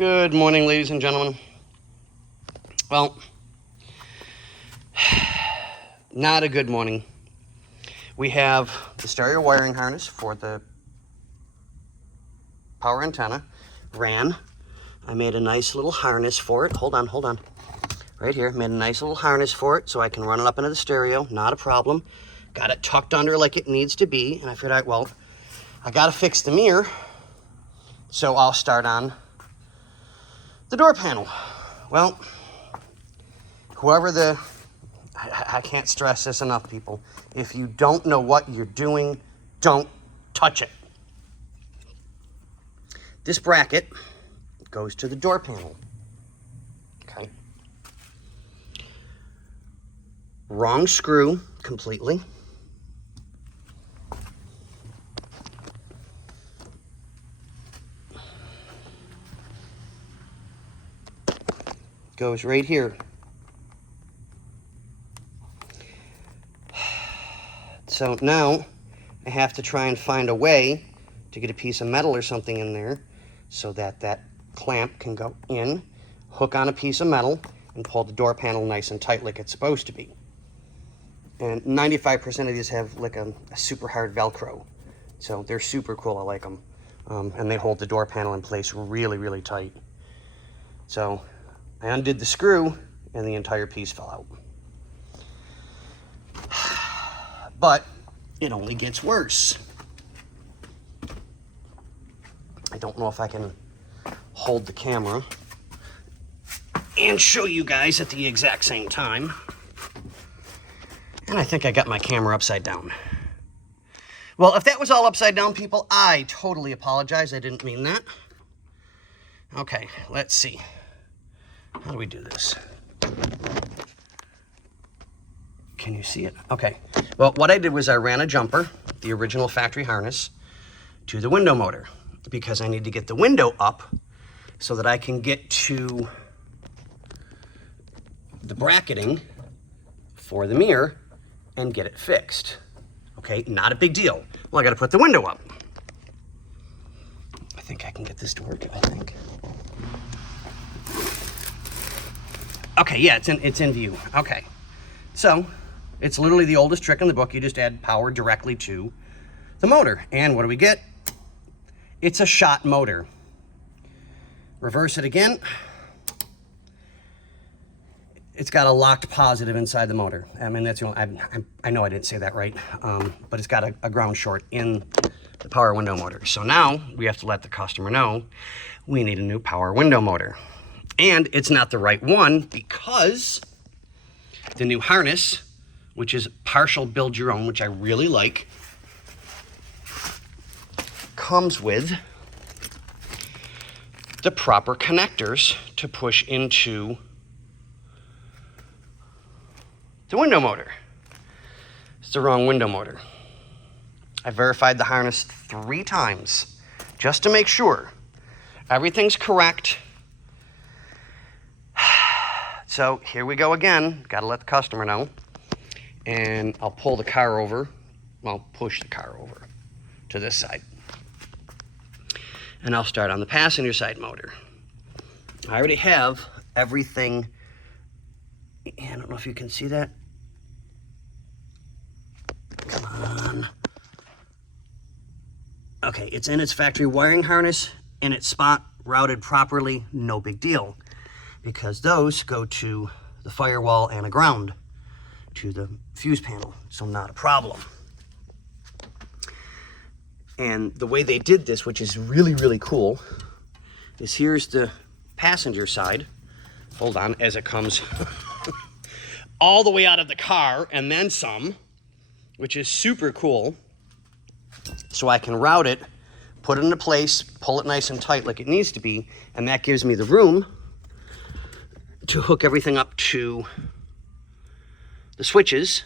Good morning, ladies and gentlemen. Well, not a good morning. We have the stereo wiring harness for the power antenna ran. I made a nice little harness for it. Hold on. Right here, made a nice little harness for it so I can run it up into the stereo, not a problem. Got it tucked under like it needs to be, and I figured out, well, I gotta fix the mirror, so I'll start on the door panel. Well, whoever I can't stress this enough, people. If you don't know what you're doing, don't touch it. This bracket goes to the door panel. Okay. Wrong screw completely. Goes right here. So now I have to try and find a way to get a piece of metal or something in there so that that clamp can go in, hook on a piece of metal, and pull the door panel nice and tight like it's supposed to be. And 95% of these have like a super hard Velcro. So they're super cool, I like them. And they hold the door panel in place really, really tight. So I undid the screw and the entire piece fell out. But it only gets worse. I don't know if I can hold the camera and show you guys at the exact same time. And I think I got my camera upside down. Well, if that was all upside down, people, I totally apologize. I didn't mean that. Okay, let's see. How do we do this? Can you see it? Okay. Well, what I did was I ran a jumper, the original factory harness, to the window motor because I need to get the window up so that I can get to the bracketing for the mirror and get it fixed. Okay, not a big deal. Well, I got to put the window up. I think I can get this to work, I think. Okay, yeah, it's in view. Okay, so it's literally the oldest trick in the book. You just add power directly to the motor. And what do we get? It's a shot motor. Reverse it again. It's got a locked positive inside the motor. I mean, that's, you know, I know I didn't say that right, but it's got a ground short in the power window motor. So now we have to let the customer know we need a new power window motor. And it's not the right one because the new harness, which is partial build your own, which I really like, comes with the proper connectors to push into the window motor. It's the wrong window motor. I verified the harness 3 times just to make sure everything's correct. So here we go again. Got to let the customer know. And I'll pull the car over. Well, push the car over to this side. And I'll start on the passenger side motor. I already have everything. I don't know if you can see that. Come on. Okay, it's in its factory wiring harness, in its spot, routed properly, no big deal. Because those go to the firewall and a ground to the fuse panel, so not a problem. And the way they did this, which is really, really cool, is here's the passenger side. Hold on, as it comes all the way out of the car and then some, which is super cool. So I can route it, put it into place, pull it nice and tight like it needs to be, and that gives me the room to hook everything up to the switches